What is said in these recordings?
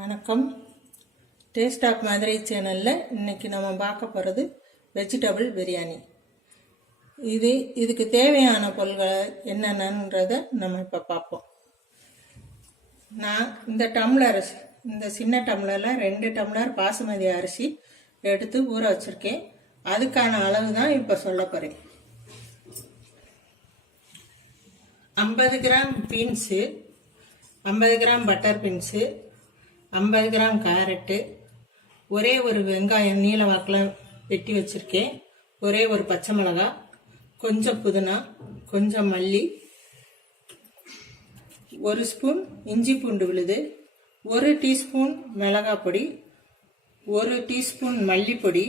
வணக்கம். Taste of Madurai சேனலில் இன்னைக்கு நம்ம பார்க்க போகிறது வெஜிடபிள் பிரியாணி. இதுக்கு தேவையான பொருள்களை என்னென்னன்றதை நம்ம இப்போ பார்ப்போம். நான் இந்த சின்ன டம்ளரில் 2 டம்ளர் பாசுமதி அரிசி எடுத்து ஊற வச்சுருக்கேன். அதுக்கான அளவு தான் இப்போ சொல்ல போகிறேன். 50 gram beans, 50 gram butter beans, 50 gram carrot, ஒரே ஒரு வெங்காயம் நீல வாக்கில் வெட்டி வச்சுருக்கேன், ஒரே ஒரு பச்சை மிளகாய், கொஞ்சம் புதினா, கொஞ்சம் மல்லி, 1 ஸ்பூன் இஞ்சி பூண்டு விழுது, 1 டீஸ்பூன் மிளகாய் பொடி, 1 டீஸ்பூன் மல்லிப்பொடி,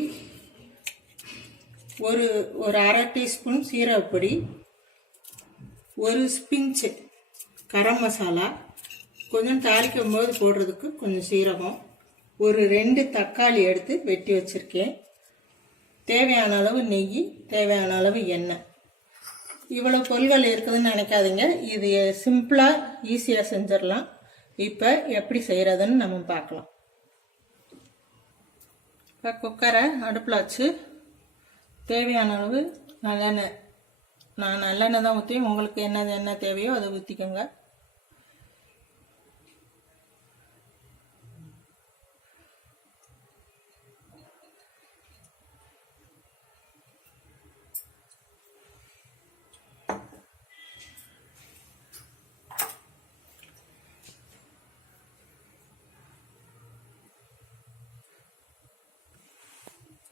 ஒரு அரை டீஸ்பூன் சீரகப்பொடி, 1 பிஞ்ச் கரம் மசாலா, கொஞ்சம் தாளிக்கும் போது போடுறதுக்கு கொஞ்சம் சீரகம், ஒரு 2 தக்காளி எடுத்து வெட்டி வச்சுருக்கேன், தேவையான அளவு நெய், தேவையான அளவு எண்ணெய். இவ்வளோ பொருள்கள் இருக்குதுன்னு நினைக்காதீங்க. இது சிம்பிளாக ஈஸியாக செஞ்சிடலாம். இப்போ எப்படி செய்கிறதுன்னு நம்ம பார்க்கலாம். இப்போ குக்கரை அடுப்பில் வச்சு தேவையான அளவு நல்லெண்ணெய், நான் நல்லெண்ணெய் தான் ஊற்றி, உங்களுக்கு என்ன எண்ணெய் தேவையோ அதை ஊற்றிக்கோங்க.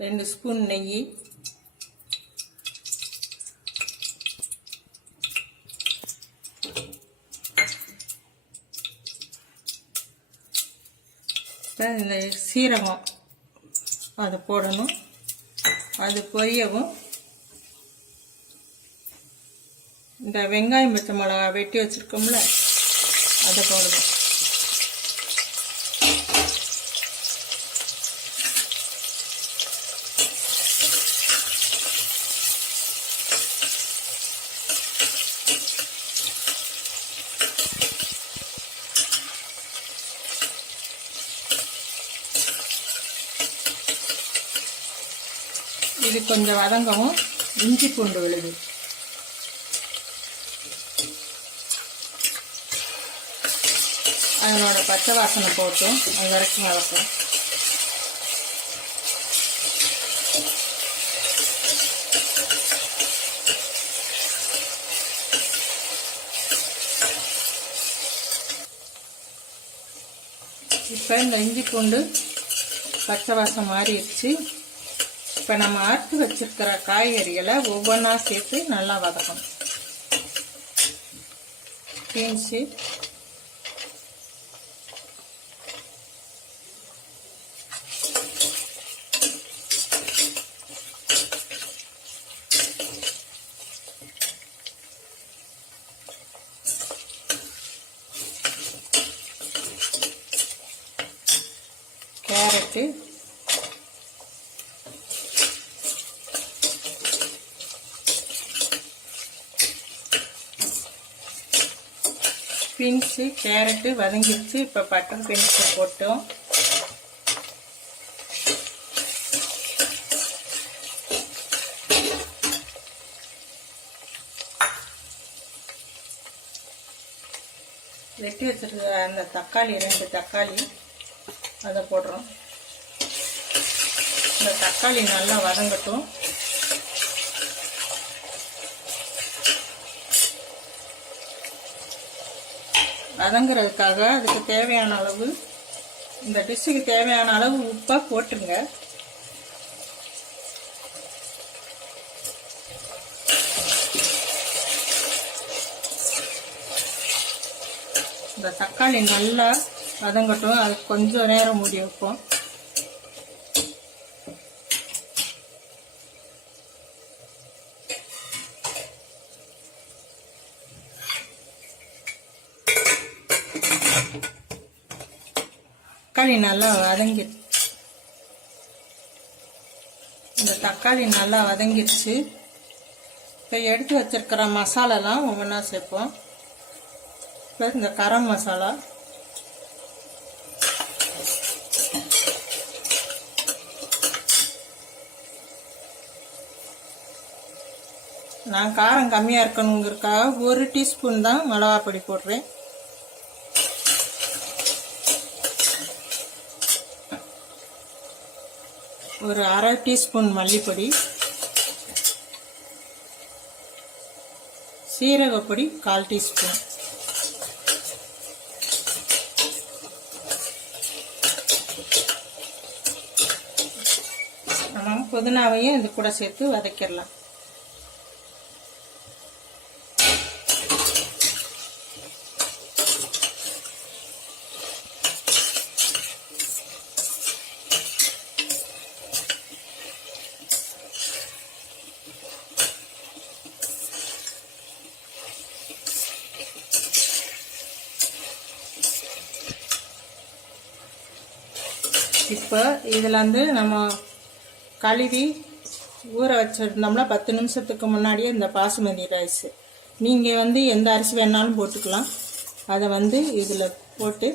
ரெண்டு ஸ்பூன் நெய், இந்த சீரகம் அதை போடணும். அது பொரியவும் இந்த வெங்காயம் பச்சை மிளகா வெட்டி வச்சுருக்கோம்ல அதை போடணும். இது கொஞ்சம் வதங்கவும் இஞ்சி பூண்டு விழுது, அதனோட பச்சை வாசனை போட்டும் அது வரைக்கும் வதக்கும். இப்போ இந்த இஞ்சி பூண்டு பச்சை வாசம் மாறிடுச்சு. இப்போ நம்ம அறுத்து வச்சிருக்கிற காய்கறிகளை ஒவ்வொன்றா சேர்த்து நல்லா வதக்கணும். பீன்ஸு, கேரட்டு, பீன்ஸு, கேரட்டு வதங்கிடுச்சு. இப்போ பட்டர் பீன்ஸை போட்டோம். வெட்டி வச்சிருக்க அந்த தக்காளி, 2 தக்காளி அதை போடுறோம். இந்த தக்காளி நல்லா வதங்கட்டும். வதங்குறதுக்காக அதுக்கு தேவையான அளவு, இந்த டிஷ்ஷுக்கு தேவையான அளவு உப்பை போட்டுருங்க. இந்த தக்காளி நல்லா வதங்கட்டும். அது கொஞ்சம் நேரம் மூடி வைப்போம். தக்காளி நல்லா வதங்கிடுச்சு. இந்த தக்காளி நல்லா வதங்கிடுச்சு. இப்போ எடுத்து வச்சிருக்கிற மசாலாலாம் ஒவ்வொன்றா சேர்ப்போம். ப்ளஸ் இந்த கரம் மசாலா, நான் காரம் கம்மியாக இருக்கணுங்கிறதுக்காக 1 டீஸ்பூன் தான் மிளகாப்பொடி போடுறேன். ஒரு அரை டீஸ்பூன் மல்லிப்பொடி, சீரகப்பொடி 1/4 டீஸ்பூன், நம்ம புதினாவையும் இது கூட சேர்த்து வதக்கிடலாம். இப்போ இதில் வந்து நம்ம கழுவி ஊற வச்சுருந்தோம்னா 10 நிமிஷத்துக்கு முன்னாடியே இந்த பாசுமதி ரைஸு, நீங்கள் வந்து எந்த அரிசி வேணாலும் போட்டுக்கலாம். அதை வந்து இதில் போட்டு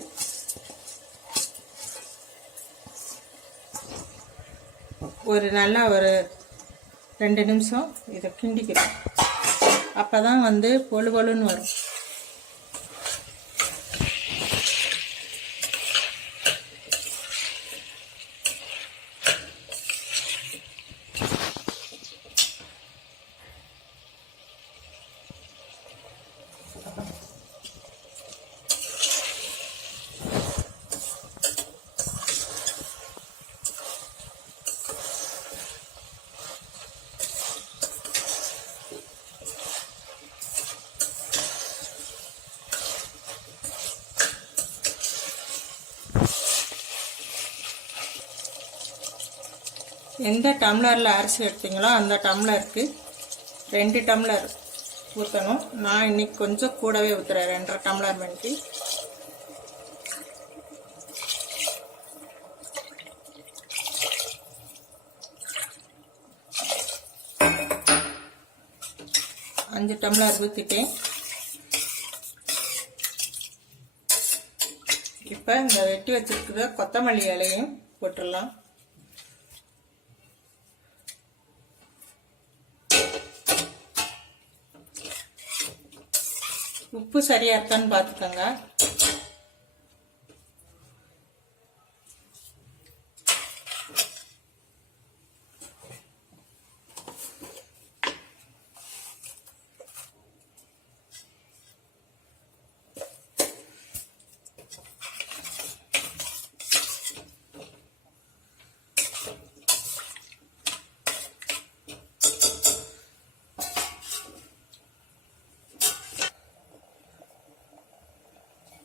நல்லா ஒரு 2 நிமிஷம் இதை கிண்டிக்கிறோம். அப்போ தான் வந்து பொழு பொழுன்னு வரும். எந்த டம்ளரில் அரிசி எடுத்தீங்களோ அந்த டம்ளருக்கு 2 டம்ளர் ஊற்றணும். நான் இன்னைக்கு கொஞ்சம் கூடவே ஊற்றுறேன், 2.5 டம்ளர் மணிக்கு. அஞ்சு டம்ளர் ஊற்றிட்டேன். இப்போ இந்த வெட்டி வச்சிருக்கிற கொத்தமல்லி இலையும் போட்டுடலாம். உப்பு சரியா இருக்கான்னு பார்த்துக்கோங்க.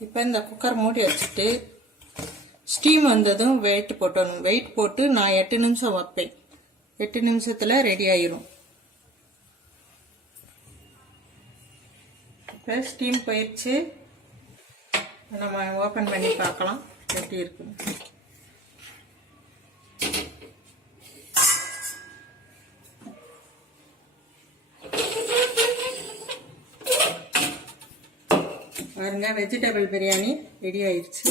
இப்போ இந்த குக்கர் மூடி வச்சுட்டு ஸ்டீம் வந்ததும் வெயிட் போட்டணும். வெயிட் போட்டு நான் 8 நிமிஷம் வைப்பேன். 8 நிமிஷத்தில் ரெடி ஆயிரும். இப்போ ஸ்டீம் போயிடுச்சு. நம்ம ஓப்பன் பண்ணி பார்க்கலாம் எப்படி இருக்குன்னு. பாருங்க, வெஜிடபிள் பிரியாணி ரெடி ஆயிடுச்சு.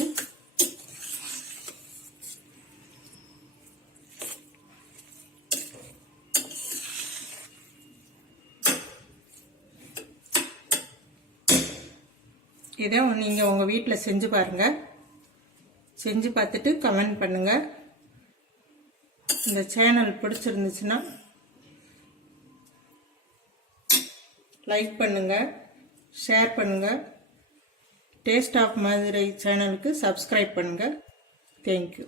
இதை நீங்கள் உங்கள் வீட்டில் செஞ்சு பாருங்கள். செஞ்சு பார்த்துட்டு கமெண்ட் பண்ணுங்கள். இந்த சேனல் பிடிச்சிருந்துச்சுன்னா லைக் பண்ணுங்கள், ஷேர் பண்ணுங்கள். டேஸ்ட் ஆஃப் மதுரை சேனலுக்கு சப்ஸ்கிரைப் பண்ணுங்கள். தேங்க்யூ.